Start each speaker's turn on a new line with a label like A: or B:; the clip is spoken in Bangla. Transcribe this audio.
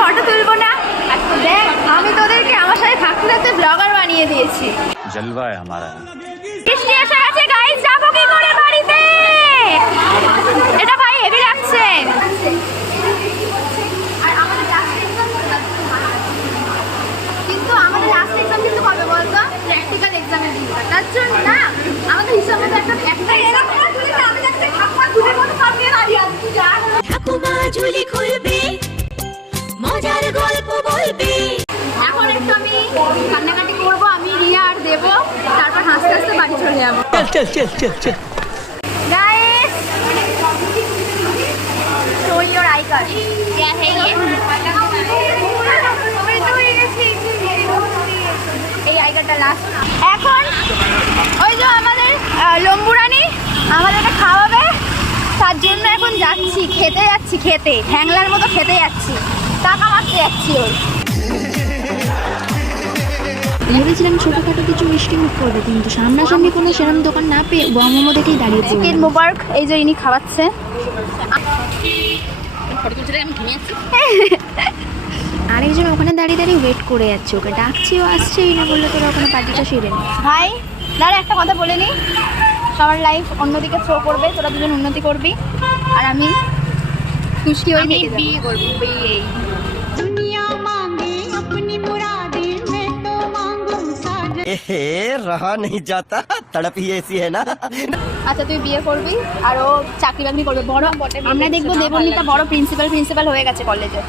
A: ফটো তুলবো না? আমি তোদেরকে ব্লগার বানিয়ে দিয়েছি। যাব কি এটা ভাই কিন্তু আমাদের কিন্তু কবে বলতো? প্র্যাকটিক্যাল জন্য না আমাদের হিসাবে
B: ঝুলি
A: ঝুলি খুলে এই আই কার্ডটা লাস্ট এখন ওই যে আমাদের লম্বুরানি আমাদেরকে খাওয়াবে। তার জন্য এখন যাচ্ছি খেতে যাচ্ছি খেতে। হ্যাংলার মতো খেতে যাচ্ছি। টাকা মারতে যাচ্ছি ওই
C: ভেবেছিলাম ছোটখাটো কিছু মিষ্টি মুখ করবে কিন্তু সামনাসামনি কোনো সেরম দোকান না পেয়ে বমমো দেখেই দাঁড়িয়ে
A: মোবারক এই যে ইনি খাওয়াচ্ছে।
C: আরেকজন ওখানে দাঁড়িয়ে দাঁড়িয়ে ওয়েট করে যাচ্ছে ওকে ডাকছিও আসছেই না বললে তোরা ওখানে পার্টিটা সেরে নে।
A: ভাই দাঁড়া একটা কথা বলে নি। সবার লাইফ অন্যদিকে থ্রো করবে তোরা দুজন উন্নতি করবি। আর আমি খুশি হয়ে।
C: বিয়ে করব বিয়ে।
D: এহে রহা নেই যাতা তড়প হি এসি হ্যায় না।
A: আচ্ছা তুই বিয়ে করবি? আর ও চাকরি বাকরি করবে। বড় আমরা দেখব দেবনীতা বড় প্রিন্সিপাল প্রিন্সিপাল হয়ে গেছে কলেজে